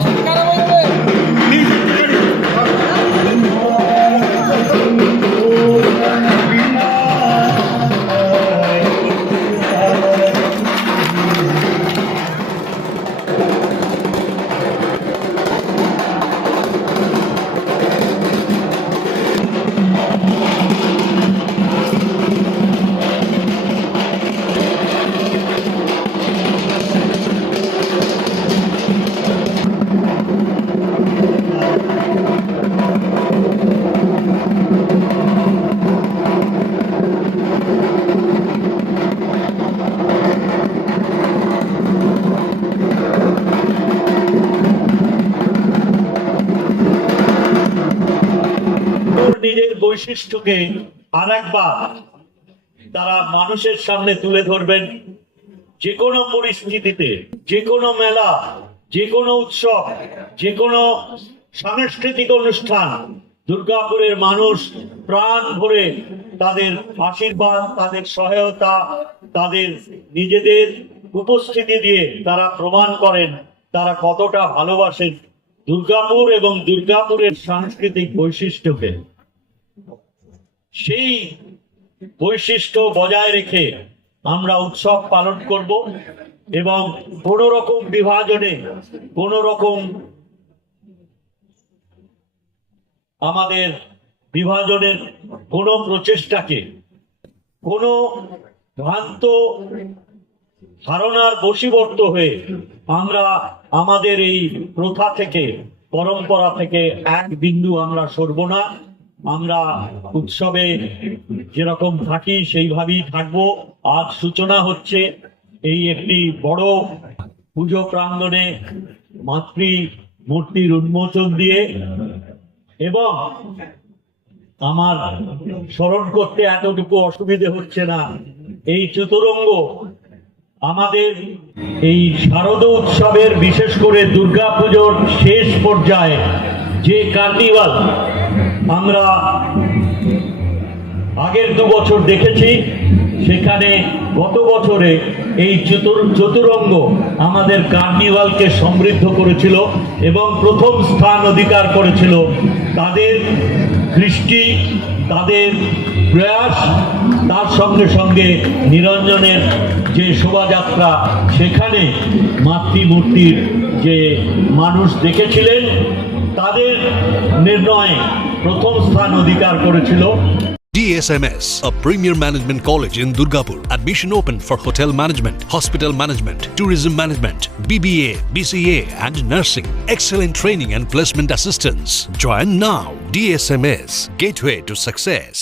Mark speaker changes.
Speaker 1: Thank you. নিজের বৈশিষ্ট্যকে আর একবার তারা মানুষের সামনে তুলে ধরবেন যে কোনো পরিস্থিতিতে যে কোনো মেলা যে কোনো উৎসব যে কোনো সাংস্কৃতিক অনুষ্ঠান, দুর্গাপুরের মানুষ প্রাণ ভরে তাদের আশীর্বাদ, তাদের সহায়তা, তাদের নিজেদের উপস্থিতি দিয়ে তারা প্রমাণ করেন তারা কতটা ভালোবাসেন দুর্গাপুর এবং দুর্গাপুরের সাংস্কৃতিক বৈশিষ্ট্যকে। সেই বৈশিষ্ট্য বজায় রেখে আমরা উৎসব পালন করব এবং কোন রকম বিভাজনে, কোন রকম আমাদের বিভাজনের কোন প্রচেষ্টাকে, কোন ভ্রান্ত ধারণার বশীবর্ত হয়ে আমরা আমাদের এই প্রথা থেকে, পরম্পরা থেকে এক বিন্দু আমরা সরব না। আমরা উৎসবে যেরকম থাকি, সেইভাবেই থাকব। আজ সূচনা হচ্ছে এই একটি বড় পুজো প্রাঙ্গণে মাতৃ মূর্তির উন্মোচন দিয়ে এবং আমার স্মরণ করতে এতটুকু অসুবিধে হচ্ছে না। এই চতুরঙ্গ আমাদের এই শারদ উৎসবের বিশেষ করে দুর্গাপুজোর শেষ পর্যায়ে যে কার্নিভাল আমরা আগের দু বছর দেখেছি, সেখানে গত বছরে এই চতুর, চতুরঙ্গ আমাদের কার্নিভালকে সমৃদ্ধ করেছিল এবং প্রথম স্থান অধিকার করেছিল। তাদের দৃষ্টি তাদের প্রয়াস, তার সঙ্গে সঙ্গে নিরঞ্জনের যে শোভাযাত্রা, সেখানে মাতৃমূর্তির যে মানুষ দেখেছিলেন, তাদের নির্ণয়ে প্রথম স্থান অধিকার করেছিল
Speaker 2: DSMS, a premier management college in Durgapur. Admission open for hotel management, hospital management, tourism management, BBA, BCA, and nursing. Excellent training and placement assistance. Join now. DSMS, gateway to success.